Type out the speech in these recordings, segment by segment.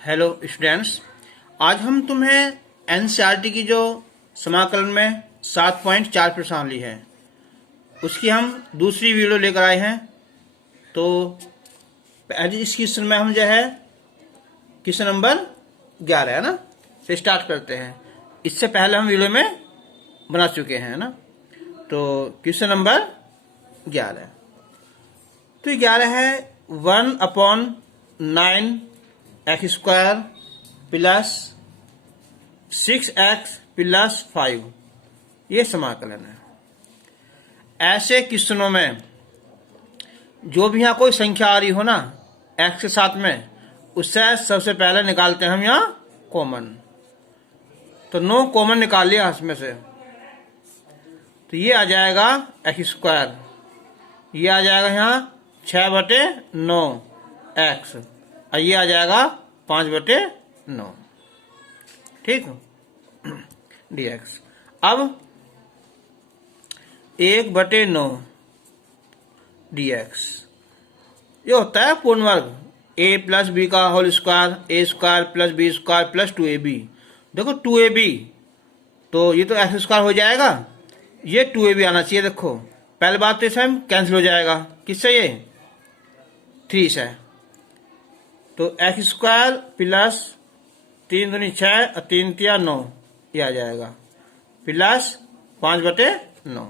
Hello students, आज हम तुम्हें एनसीईआरटी की जो समाकलन में 7.4 प्रश्नावली है उसकी हम दूसरी वीडियो लेकर आए हैं। तो पहले इस क्वेश्चन में हम जो है क्वेश्चन नंबर 11 है ना से स्टार्ट करते हैं। इससे पहले हम वीडियो में बना चुके हैं ना। तो क्वेश्चन नंबर 11 तो 11 है 1/9 x square plus 6x plus 5 ये समाकलन है। ऐसे क्वेश्चनों में जो भी यहाँ कोई संख्या आ रही हो ना x के साथ में, उससे सबसे पहले निकालते हैं हम यहाँ कॉमन। तो 9 कॉमन निकाल लिया इसमें से, तो ये आ जाएगा एक्स स्क्वायर, ये आ जाएगा यहाँ 6/9 एक्स, और ये आ जाएगा 5/9, ठीक dx। अब 1/9 dx ये होता है पूर्ण वर्ग a प्लस बी का whole square, a square plus B square plus 2ab। देखो 2ab तो ये तो एक्स स्क्वायर हो जाएगा, ये 2ab आना चाहिए। देखो पहले बात तो इसे हम कैंसिल हो जाएगा, किससे? ये 3 से। तो एक्स स्क्वायर प्लस 3 दूनी 6 और 3 तिया 9 ये आ जाएगा प्लस 5/9।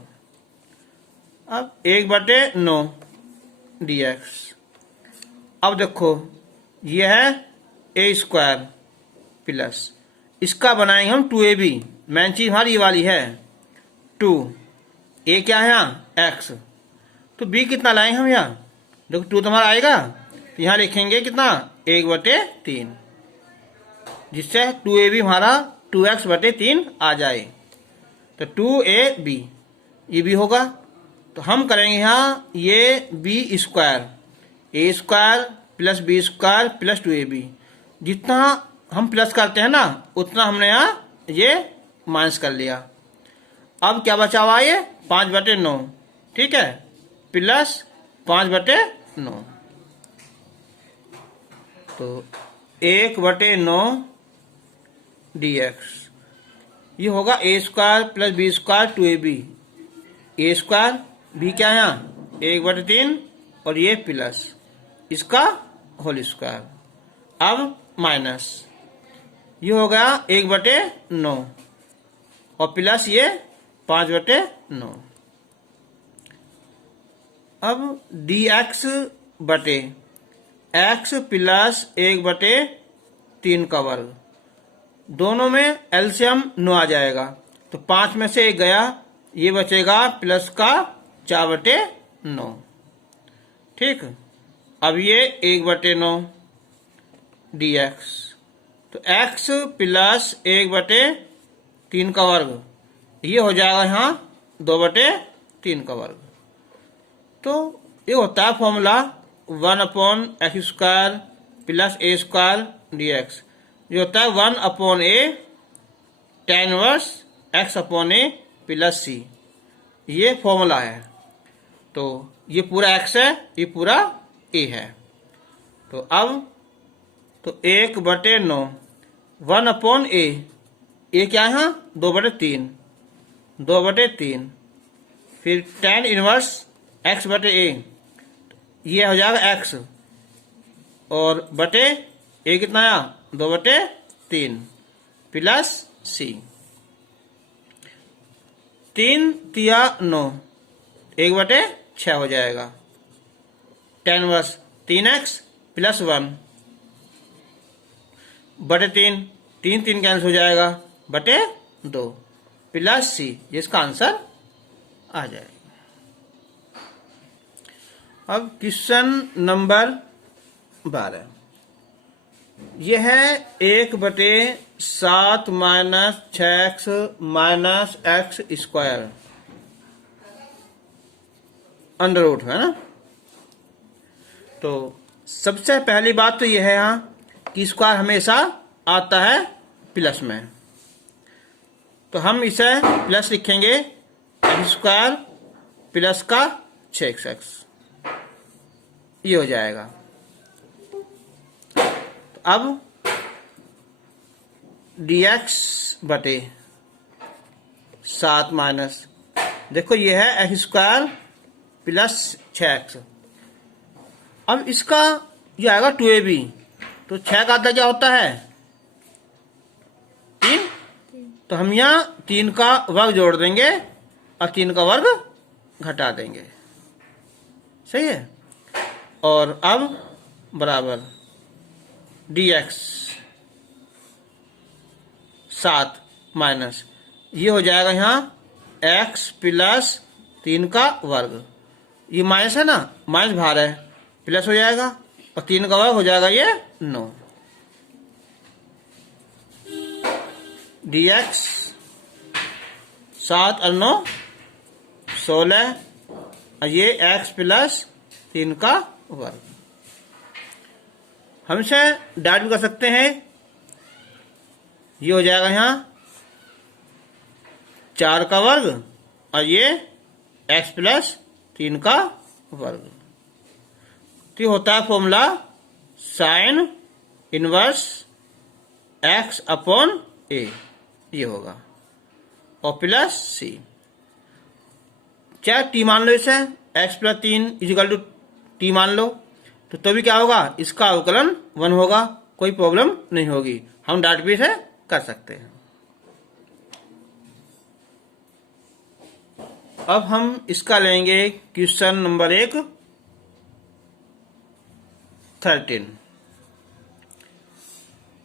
अब 1/9 dx। अब देखो ये है a स्क्वायर प्लस इसका बनाएंगे हम 2ab। मेन चीज हमारी ये वाली है 2, a क्या है यहाँ x, तो b कितना लाएंगे हम यहाँ? देखो 2 तो हमारा आएगा, तो यहाँ लिखेंगे कितना 1/3, जिससे 2ab हमारा 2x/3 आ जाए। तो 2ab ये भी होगा। तो हम करेंगे यहाँ ये b square, a square plus b square plus 2ab। जितना हम प्लस करते हैं ना उतना हमने यहाँ ये माइनस कर लिया। अब क्या बचा हुआ? ये 5/9, ठीक है, प्लस 5/9। तो 1/9 dx ये होगा a square plus b square 2ab। a square b क्या है यहाँ 1/3 और ये प्लस इसका होल स्क्वायर। अब माइनस ये हो गया 1/9 और प्लस ये 5/9। अब dx बटे x प्लस 1/3 का वर्ग, दोनों में एलसीएम 9 आ जाएगा। तो 5 में से 1 गया, ये बचेगा प्लस का 4/9, ठीक। अब ये 1/9 dx, तो x प्लस 1/3 का वर्ग ये हो जाएगा यहाँ 2/3 का वर्ग। तो ये होता है formula 1/x² plus a² dx। ये होता है 1/a tan inverse x/a plus c। ये फॉर्मूला है। तो ये पूरा x है, ये पूरा a है। तो अब तो 1/9 1/a, ये क्या है यहाँ 2/3, 2/3, फिर tan इनवर्स x/a, ये हो जाएगा x और बटे a कितना आया 2/3 प्लस c। 3 तिया 9 1/6 हो जाएगा। tan इनवर्स 3x प्लस 1 बटे 3, 3 कैंसिल हो जाएगा बटे 2 प्लस c, जिसका आंसर आ जाएगा। अब क्वेश्चन नंबर 12 यह है 1/7 minus 6x minus x square under root है ना। तो सबसे पहली बात तो यह है यहाँ कि स्क्वायर हमेशा आता है प्लस में, तो हम इसे प्लस लिखेंगे एक्स स्क्वायर प्लस का 6x, ये हो जाएगा। तो अब dx बटे 7 माइनस, देखो ये है एक्स स्क्वायर प्लस 6x। अब इसका ये आएगा 2ab, तो 6 का आधा क्या होता है 3, तो हम यहाँ 3 का वर्ग जोड़ देंगे और 3 का वर्ग घटा देंगे, सही है। और अब बराबर dx 7 माइनस, ये हो जाएगा यहाँ x प्लस 3 का वर्ग, ये माइनस है ना, माइनस बाहर है, प्लस हो जाएगा और 3 का वर्ग हो जाएगा ये 9, dx 7 और 9 16, और ये x प्लस 3 का वर्ग। हम इसे डाइट भी कर सकते हैं, ये हो जाएगा यहाँ 4 का वर्ग और ये x प्लस 3 का वर्ग। तो ये होता है formula sine inverse x upon a, ये होगा, और प्लस c, चाहे t मान लो इसे, x plus 3 equal to t मान लो, तो तभी क्या होगा, इसका अवकलन 1 होगा, कोई प्रॉब्लम नहीं होगी, हम डाट भी इसे कर सकते हैं। अब हम इसका लेंगे क्वेश्चन नंबर 13।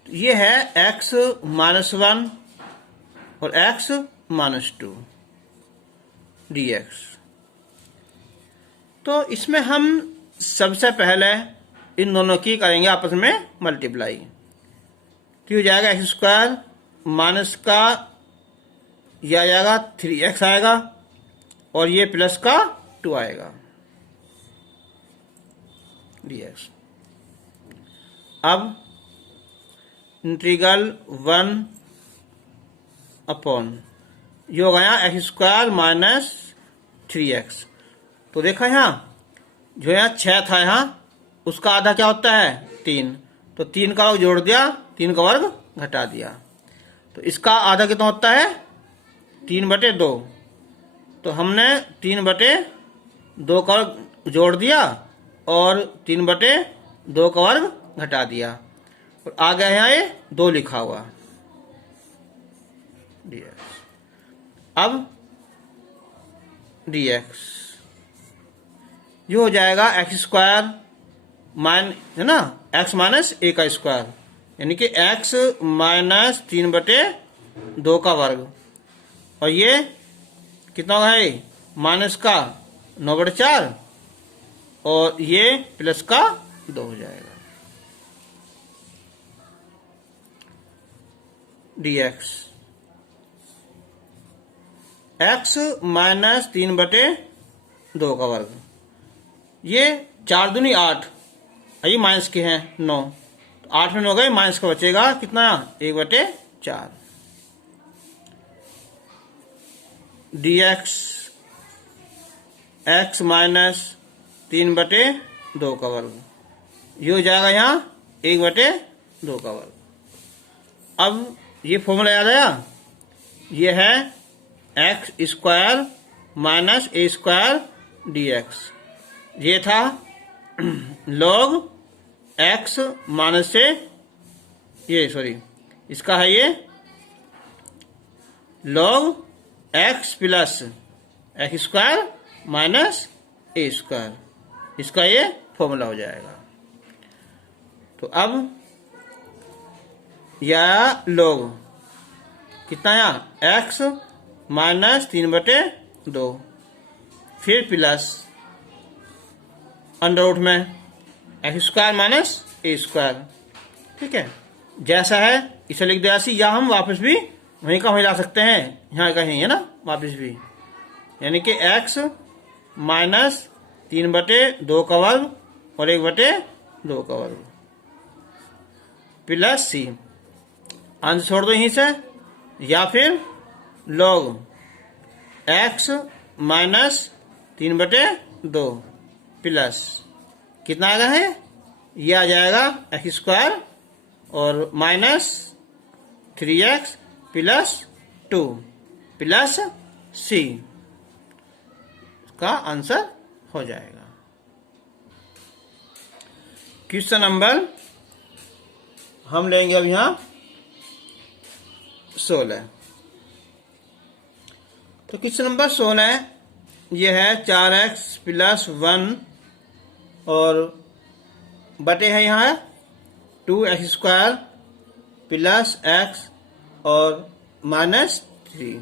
ये है x माइनस 1 और x माइनस 2 dx। तो इसमें हम सबसे पहले इन दोनों की करेंगे आपस में मल्टीप्लाई, तो हो जाएगा एक्स स्क्वायर माइनस का यह आ जाएगा 3x आएगा और ये प्लस का 2 आएगा dx। अब इंटीग्रल 1 अपॉन ये हो गया एक्स स्क्वायर माइनस 3x। तो देखा यहाँ जो यहाँ 6 था, यहाँ उसका आधा क्या होता है 3, तो 3 का वर्ग जोड़ दिया, 3 का वर्ग घटा दिया, तो इसका आधा कितना होता है 3/2, तो हमने 3/2 का वर्ग जोड़ दिया और 3/2 का वर्ग घटा दिया, और आ गया यहाँ ये 2 लिखा हुआ dx। अब dx ये हो जाएगा एक्स स्क्वायर है ना, x माइनस a का स्क्वायर, यानी कि x माइनस 3/2 का वर्ग, और ये कितना है माइनस का 9/4 और ये प्लस का 2 हो जाएगा dx। x माइनस 3/2 का वर्ग, ये 4 दूनी 8, ये माइनस के हैं 9, तो 8 में 9 गए, माइनस का बचेगा कितना 1/4 dx। x माइनस 3/2 का वर्ग, ये हो जाएगा यहाँ 1/2 का वर्ग। अब ये फॉर्मूला याद आया, ये है x square minus a square dx, ये था log x माइनस से ये सॉरी इसका है ये log x plus x square minus a square, इसका ये फॉर्मूला हो जाएगा। तो अब या log कितना यहाँ x माइनस 3/2 फिर प्लस अंडर रूट में x square minus a square, ठीक है, जैसा है इसे लिख दिया, या हम वापस भी वहीं का वहीं ला सकते हैं, यहाँ कहीं है ना वापस भी, यानी कि x माइनस 3/2 का वर्ग और 1/2 का वर्ग प्लस c, आंसर छोड़ दो यहीं से, या फिर log x माइनस 3/2 प्लस कितना आ गया है, यह आ जाएगा एक्स स्क्वायर और minus 3x plus 2 plus c का आंसर हो जाएगा। क्वेश्चन नंबर हम लेंगे अब यहां 16। तो क्वेश्चन नंबर 16 यह है 4x प्लस 1 और बटे है यहाँ 2x स्क्वायर प्लस x और माइनस 3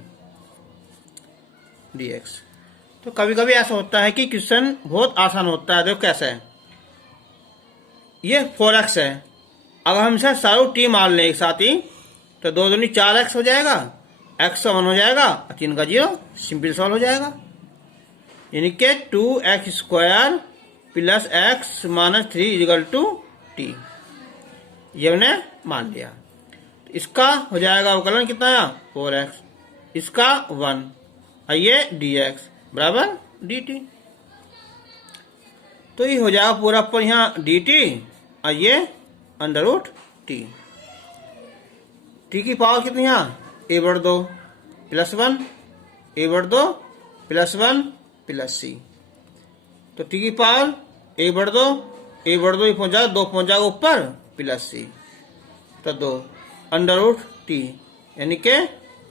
dx। तो कभी कभी ऐसा होता है कि क्वेश्चन बहुत आसान होता है। देखो कैसे है, ये 4x है, अगर हम इसे सारों टी मान लें एक साथ ही तो 2 दूनी 4x हो जाएगा, x 1 हो जाएगा, 3 का 0, सिंपल सॉल्व हो जाएगा। यानी कि 2x square plus x minus 3 equal to T, ये हमने मान लिया। तो इसका हो जाएगा अवकलन कितना है 4x, इसका 1 और ये dx बराबर dt। तो ये हो जाएगा पूरा पर यहाँ dt और ये अंडर रूट टी। टी की पावर कितनी यहाँ a/2 plus 1 a/2 plus 1 plus c। तो टी की पावर a/2 a/2 पहुंच जाएगा, 2 पहुंच जाएगा ऊपर प्लस c, तो 2 अंडर रूट टी यानी के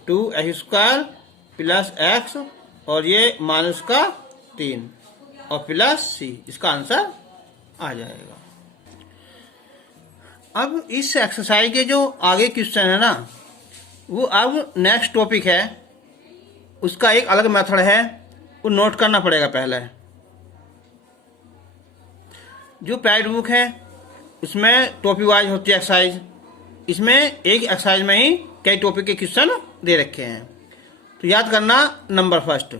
2x स्क्वायर प्लस x और ये माइनस का 3 और प्लस c, इसका आंसर आ जाएगा। अब इस एक्सरसाइज के जो आगे क्वेश्चन है ना, वो अब नेक्स्ट टॉपिक है, उसका एक अलग मेथड है, वो नोट करना पड़ेगा पहले। जो प्राइड बुक है उसमें टॉपिक वाइज होती है एक्सरसाइज, इसमें एक एक्सरसाइज में ही कई टॉपिक के क्वेश्चन दे रखे हैं। तो याद करना नंबर फर्स्ट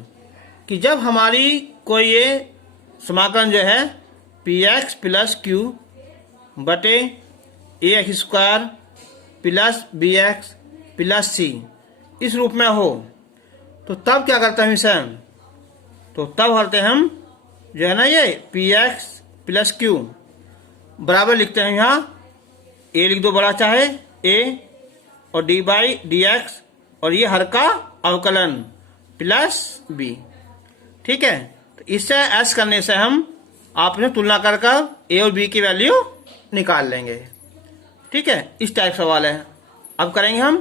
कि जब हमारी कोई ये समाकलन जो है px प्लस क्यू बटे ax square plus bx plus c इस रूप में हो, तो तब क्या करते हैं हम इसे, तो तब करते हैं हम जो है ना ये px प्लस क्यू बराबर लिखते हैं यहाँ a लिख दो बड़ा चाहे a और d बाई dx और ये हर का अवकलन प्लस b। ठीक है, तो इससे s करने से हम आपने तुलना कर a और b की वैल्यू निकाल लेंगे। ठीक है, इस टाइप सवाल है, अब करेंगे हम,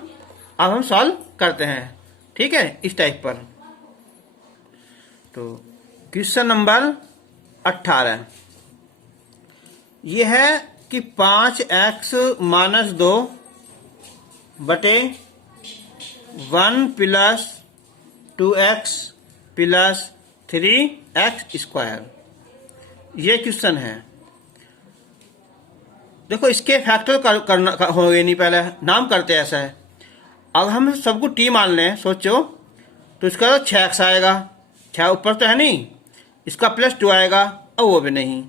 अब हम सॉल्व करते हैं। ठीक है, इस टाइप पर। तो क्वेश्चन नंबर 18 ये है कि 5x माइनस 2 बटे 1 plus 2x plus 3x square, ये क्वेश्चन है। देखो इसके फैक्टर करना होंगे नहीं, पहले नाम करते ऐसा है। अब हम सबको टी मान लें, सोचो, तो इसका 6x आएगा, 6 ऊपर तो है नहीं, इसका प्लस 2 आएगा और वो भी नहीं,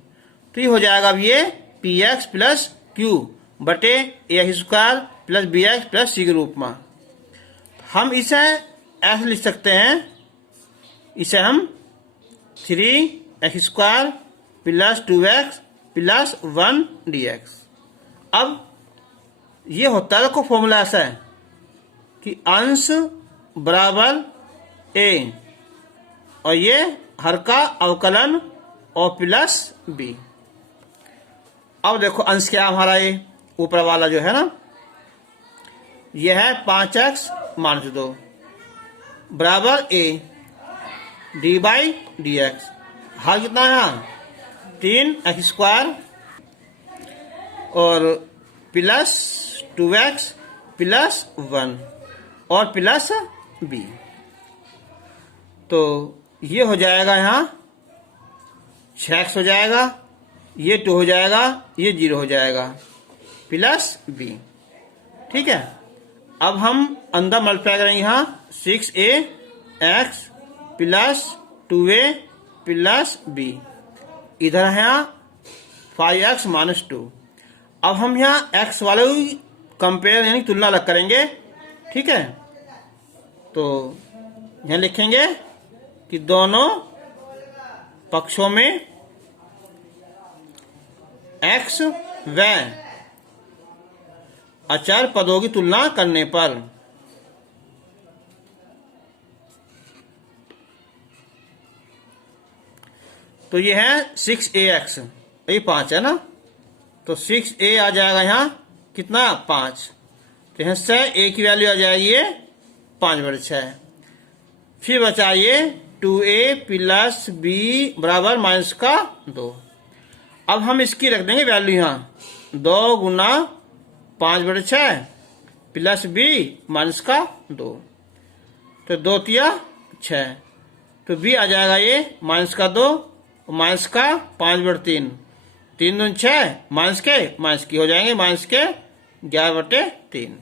तो ये हो जाएगा अब ये px प्लस क्यू बटे ax square plus bx plus c के रूप में। हम इसे ऐसे लिख सकते हैं, इसे हम 3x square plus 2x plus 1 dx। अब ये होता है, देखो फॉर्मूला ऐसा है कि अंश बराबर a और ये हर का अवकलन और प्लस b। अब देखो अंश क्या हमारा, ये ऊपर वाला जो है ना, ये है 5x माइनस 2 बराबर a d by d x. हर कितना है 3x स्क्वायर और प्लस 2x प्लस 1 और प्लस b। तो ये हो जाएगा यहाँ 6x हो जाएगा, ये 2 हो जाएगा, ये 0 हो जाएगा प्लस b। ठीक है, अब हम अंदर मल्टीप्लाई करेंगे यहाँ 6ax plus 2a plus b, इधर है यहाँ 5x माइनस 2। अब हम यहाँ x वाले की कंपेयर यानी तुलना अलग करेंगे। ठीक है, तो यहाँ लिखेंगे कि दोनों पक्षों में x व अचर पदों की तुलना करने पर। तो ये है 6ax, ये 5 है ना, तो 6a आ जाएगा यहाँ कितना 5, तो यहाँ से a की वैल्यू आ जाएगी ये 5/6। फिर बचा ये 2a प्लस b बराबर -2। अब हम इसकी रख देंगे वैल्यू यहाँ 2 गुना 5/6 प्लस b -2, तो 2 तिया 6, तो b आ जाएगा ये -2 -5/3, 3 दूनी 6 माइनस की हो जाएंगे -11/3।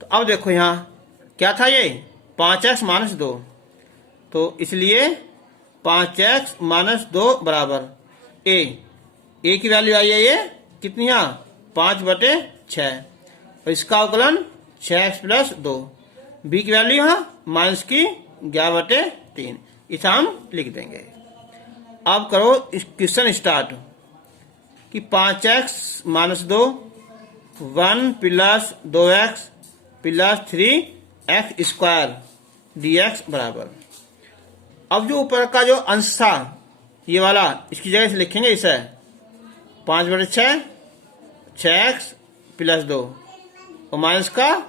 तो अब देखो यहाँ क्या था ये 5x - 2, तो इसलिए 5x - 2 बराबर a की वैल्यू आई है ये कितनी यहाँ 5/6, और इसका अवकलन 6x + 2, b की वैल्यू यहाँ -11/3, इसे हम लिख देंगे। अब करो क्वेश्चन स्टार्ट कि 5x - 2 1 + 2x + 3x² dx बराबर। अब जो ऊपर का जो अंश था ये वाला, इसकी जगह से लिखेंगे इसे 5/6 6x + 2 और माइनस का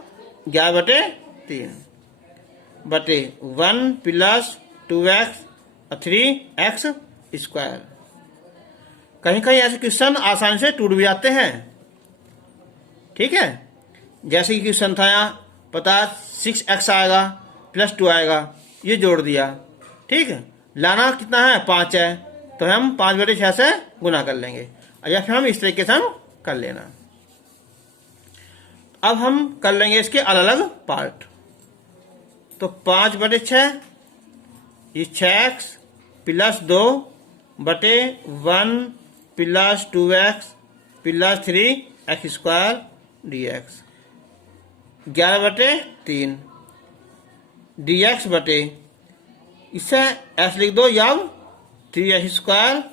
11/3 बटे 1 + 2x और 3x²। कहीं कहीं ऐसे क्वेश्चन आसानी से टूट भी जाते हैं, ठीक है। जैसे कि क्वेश्चन था यहाँ पता 6x आएगा + 2 आएगा, ये जोड़ दिया, ठीक है। लाना कितना है 5 है, तो हम 5/6 से गुना कर लेंगे, या फिर हम इस तरीके से हम कर लेना। अब हम कर लेंगे इसके अलग अलग पार्ट। तो 5/6 ये 6x + 2 बटे 1 + 2x + 3x² dx, 11/3 dx बटे इसे ऐसे लिख दो, या 3x²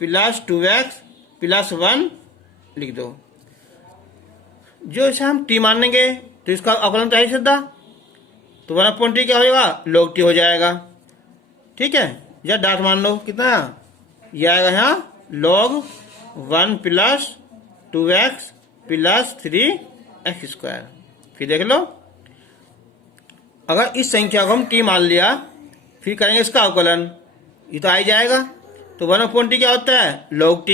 + 2x + 1 लिख दो। जो इसे हम t मान लेंगे तो इसका अवकलन चाहिए सीधा, तो 1/t क्या होगा log t हो जाएगा, ठीक है। या डाट मान लो कितना ये आएगा यहाँ log 1 + 2x + 3x²। फिर देख लो, अगर इस संख्या को हम t मान लिया फिर करेंगे इसका अवकलन, ये तो आ ही जाएगा। तो 1/t क्या होता है log t,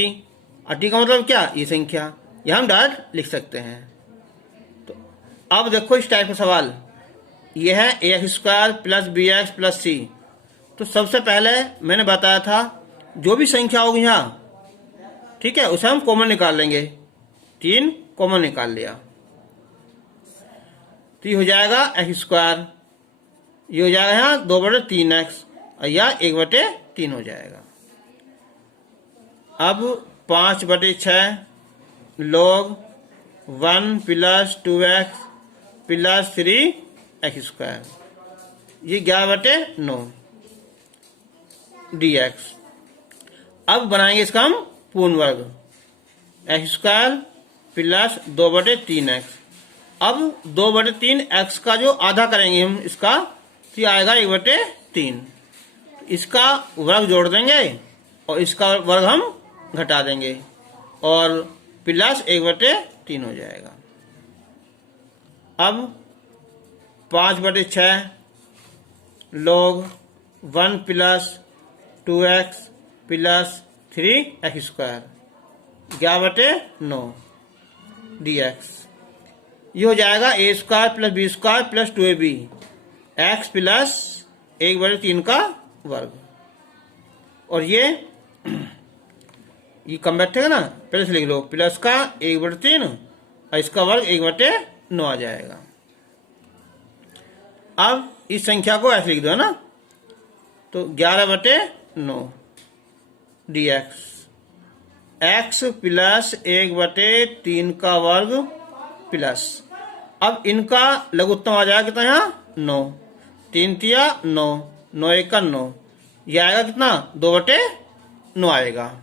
और t का मतलब क्या ये संख्या, यह हम डायरेक्ट लिख सकते हैं। तो अब देखो इस टाइप का सवाल, यह है ax² + bx + c। तो सबसे पहले मैंने बताया था जो भी संख्या होगी यहाँ, ठीक है, उसे हम कॉमन निकाल लेंगे, 3 कॉमन निकाल लिया, तो ये हो जाएगा x², ये हो जाएगा यहाँ 2/3x, और यह 1/3 हो जाएगा। अब 5/6 log 1 + 2x + 3x², ये 11/9 dx। अब बनाएंगे इसका हम पूर्ण वर्ग, x² + 2/3x। अब 2/3x का जो आधा करेंगे हम इसका, तो आएगा 1/3, इसका वर्ग जोड़ देंगे और इसका वर्ग हम घटा देंगे, और प्लस 1/3 हो जाएगा। अब 5/6 log 1 + 2x + 3x², 11/9 dx। ये हो जाएगा a² + b² + 2ab x + 1/3 का वर्ग, और ये कम बैठेगा ना, पहले से लिख लो, प्लस का 1/3 और इसका वर्ग 1/9 आ जाएगा। अब इस संख्या को ऐसे लिख दो, है ना, तो 11/9 dx, x + 1/3 का वर्ग प्लस, अब इनका लघुत्तम आ जाएगा कितना यहाँ 9, 3 तिया 9, 9 1 का 9, यह आएगा कितना 2/9 आएगा।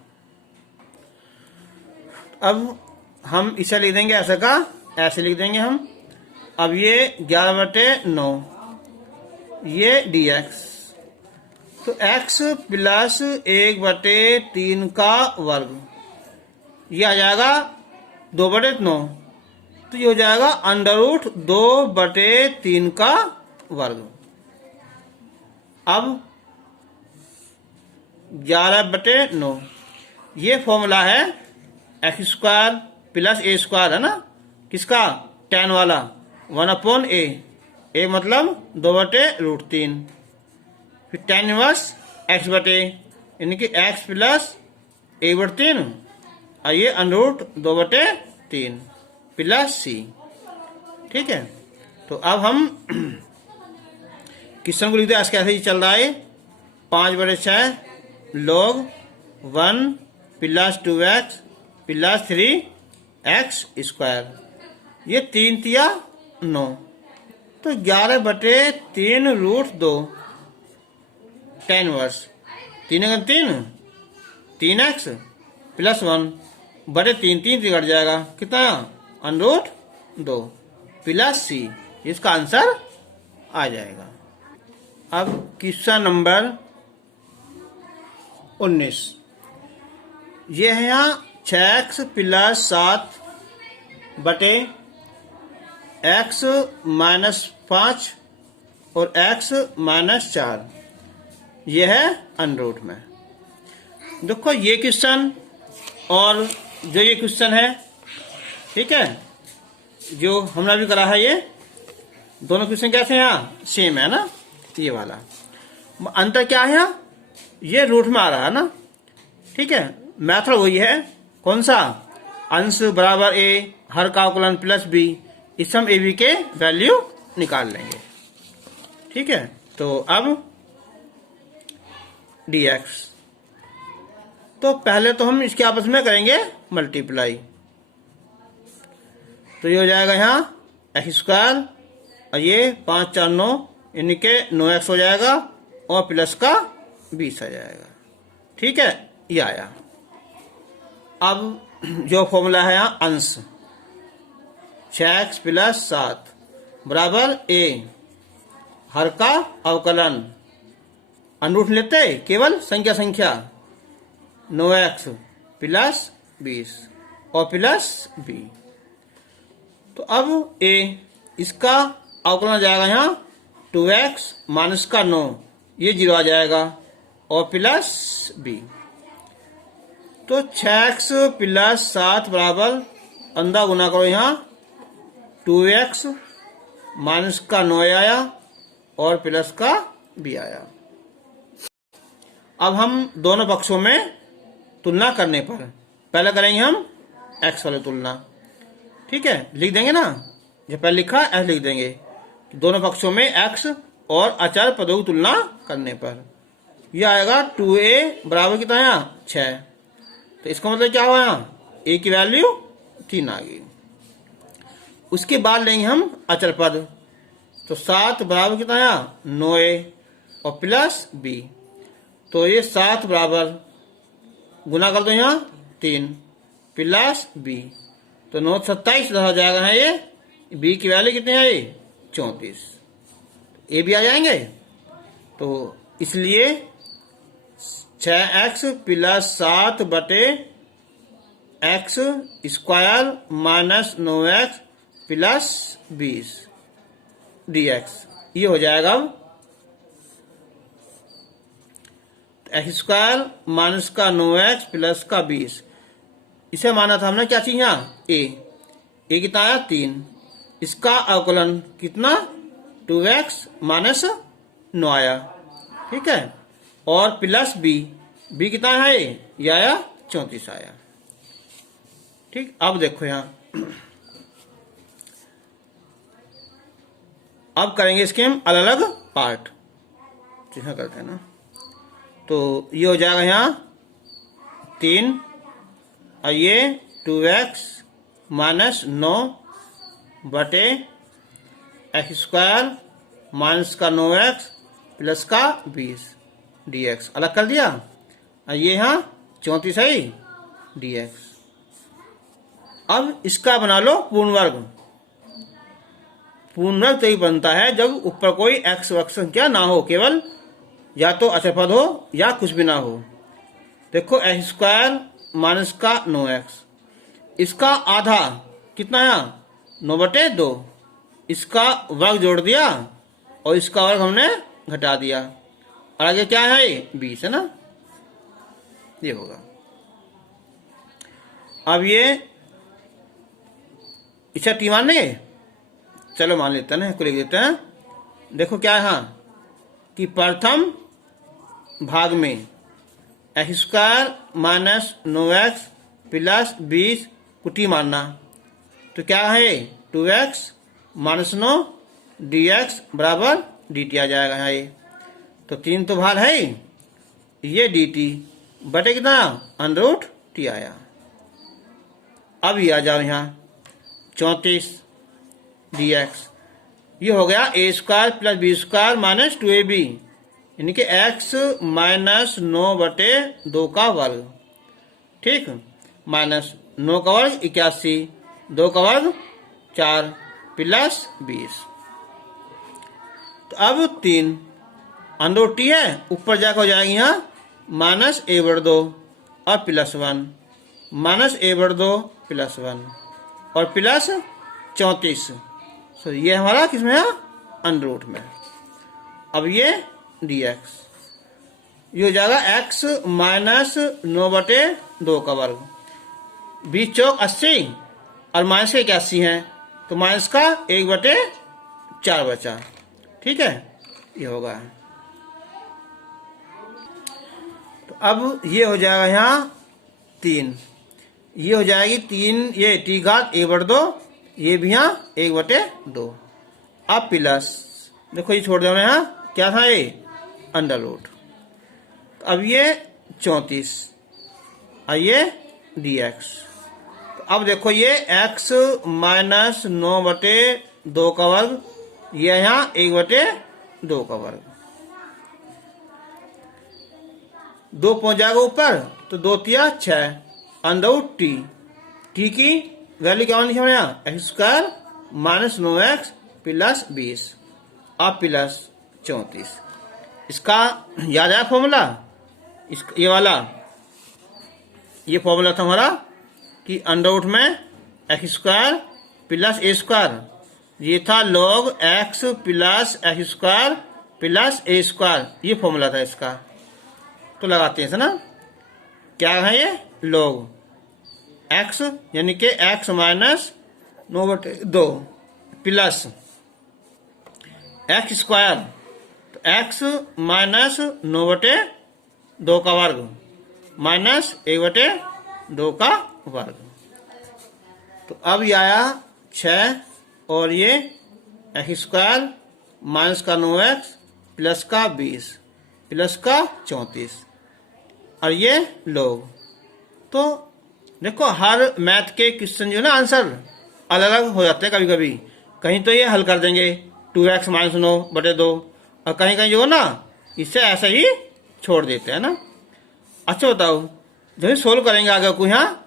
अब हम इसे लिख देंगे ऐसा का ऐसे लिख देंगे हम। अब ये 11/9 ये dx, तो x प्लस 1/3 का वर्ग, ये आ जाएगा 2/9, तो ये हो जाएगा √2/3 का वर्ग। अब 11/9 ये फॉर्मूला है x² प्लस a² है ना, किसका, tan वाला, 1/a, a मतलब 2/√3, फिर tan इनवर्स x/a, यानी कि x प्लस 1/3 और ये √2/3 प्लस c। ठीक है, तो अब हम क्वेश्चन को लिखते हैं। कैसे ही चल रहा है, 5/6 log 1 plus 2x plus 3x², ये 3 तिया 9, तो 11/3√2 tan इनवर्स 3×3 3x प्लस 1/3, 3 से कट जाएगा, कितना, √2 प्लस c, इसका आंसर आ जाएगा। अब क्वेश्चन नंबर 19, ये है यहाँ 6x प्लस 7/x-5 और x-4, ये है अनरूट में। देखो ये क्वेश्चन और जो ये क्वेश्चन है, ठीक है, जो हमने अभी करा है, ये दोनों क्वेश्चन कैसे हैं, यहाँ सेम है ना, ये वाला। अंतर क्या है, यहाँ ये रूट में आ रहा है ना, ठीक है, मेथड वही है, कौन सा, अंश बराबर a, हर का अवकलन प्लस b, इस हम ab के वैल्यू निकाल लेंगे। ठीक है, तो अब dx, तो पहले तो हम इसके आपस में करेंगे मल्टीप्लाई, तो ये हो जाएगा यहाँ x² और ये 5 4 9, यानी के 9x हो जाएगा और प्लस का 20 आ जाएगा। ठीक है, ये आया। अब जो फॉर्मूला है यहाँ अंश, 6x प्लस 7 बराबर a, हर का अवकलन, अनरूट लेते केवल संख्या 9x प्लस 20 और प्लस b, तो अब a, इसका अवकलन आ जाएगा यहाँ 2x माइनस का 9, ये 0 आ जाएगा और प्लस b, तो 6x प्लस 7 बराबर, अंदर गुना करो, यहाँ 2x माइनस का 9 आया और प्लस का b आया। अब हम दोनों पक्षों में तुलना करने पर पहले करेंगे हम x वाली तुलना। ठीक है, लिख देंगे ना, जो पहले लिखा ऐसे लिख देंगे, दोनों पक्षों में x और अचर पदों की तुलना करने पर यह आएगा 2a बराबर कितना है, 6, तो इसका मतलब क्या हुआ, यहाँ a की वैल्यू 3 आ गई। उसके बाद लेंगे हम अचर पद, तो 7 बराबर कितना है, 9a और प्लस b, तो ये 7 बराबर गुना कर दो यहाँ 3 प्लस b, तो 9 27 हो जाएगा है, ये b की वैल्यू कितनी है, ये 34, ए भी आ जाएंगे। तो इसलिए 6x plus 7/x² minus 9x plus 20 dx, ये हो जाएगा अब x² माइनस का 9x प्लस का 20, इसे माना था हमने क्या चीज, यहाँ a कितना आया 3, इसका अवकलन कितना 2x माइनस 9 आया। ठीक है, और प्लस b कितना है, ये आया 34 आया। ठीक, अब देखो यहाँ, अब करेंगे इसके हम अलग अलग पार्ट, जैसा करते हैं ना, तो ये हो जाएगा यहाँ 3 और ये 2x माइनस 9/x² माइनस का 9x प्लस का 20 dx, अलग कर दिया, और ये यहाँ 34 है dx। अब इसका बना लो पूर्ण वर्ग, पूर्ण वर्ग तभी बनता है जब ऊपर कोई एक्स वर्ग संख्या ना हो, केवल या तो अचर पद हो या कुछ भी ना हो। देखो एक्स स्क्वायर माइनस का 9x, इसका आधा कितना है 9/2, इसका वर्ग जोड़ दिया और इसका वर्ग हमने घटा दिया, और आगे क्या है 20 है ना, ये होगा। अब ये इसे टी मान लेंगे, चलो मान लेते हैं ना, इसको लिख देते हैं। देखो क्या है यहाँ कि प्रथम भाग में x square minus 9x plus 20 को टी मानना, तो क्या है 2x माइनस 9 dx बराबर dt आ जाएगा यहाँ ये। तो 3 तो भाग है, ये dt बटे कितना √t आया। अब ये आ जाओ यहाँ 34 dx, ये हो गया a square plus B square minus 2ab, यानी कि x माइनस 9/2 का वर्ग, ठीक, माइनस 9 का वर्ग 81, 2 का वर्ग 4 प्लस 20। तो अब 3 √t है, ऊपर जाकर हो जाएगी यहाँ माइनस a/2 और प्लस 1, माइनस a/2 प्लस 1 और प्लस 34। तो ये हमारा किसमें है √ में। अब ये dx, ये हो जाएगा x माइनस 9/2 का वर्ग, 20 चौक 80 और माइनस 81 है, तो माइनस का 1/4 बचा, ठीक है, ये होगा। तो अब ये हो जाएगा यहाँ 3, ये हो जाएगी 3, ये t घात a/2, ये भी यहाँ 1/2। अब प्लस, देखो ये छोड़ दो यहाँ, क्या था ये √। तो अब ये 34 और ये dx। तो अब देखो ये x माइनस 9/2 का वर्ग, ये यहाँ 1/2 का वर्ग, 2 पहुंच जाएगा ऊपर, तो 2 तिया 6 √t, t की वैल्यू क्या होनी है यहाँ x square minus 9x plus 20 और प्लस 34। इसका याद आया फॉर्मूला, ये वाला, ये फॉर्मूला था हमारा कि √ में x square plus a square, ये था log x plus x square plus a square, ये फॉर्मूला था इसका। तो लगाते हैं ना, क्या है ये log x यानी कि x minus 9/2 plus x square, तो x माइनस 9/2 का वर्ग माइनस 1/2 का वर्ग। तो अब ये आया 6 और ये एक्स स्क्वायर माइनस का 9x प्लस का 20 प्लस का 34 और ये लोग। तो देखो हर मैथ के क्वेश्चन जो है ना आंसर अलग अलग हो जाते हैं, कभी कभी कहीं तो ये हल कर देंगे 2x माइनस 9/2 और कहीं कहीं जो है ना इससे ऐसा ही छोड़ देते हैं ना। अच्छा बताओ जब सोल्व करेंगे आगे को, यहाँ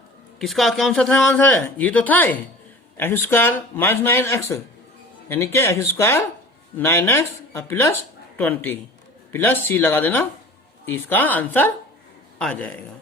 किसका कौन सा था आंसर है, ये तो था एक्स स्क्वायर माइनस 9x यानी कि एक्स स्क्वायर 9x और प्लस 20 प्लस c लगा देना, इसका आंसर आ जाएगा।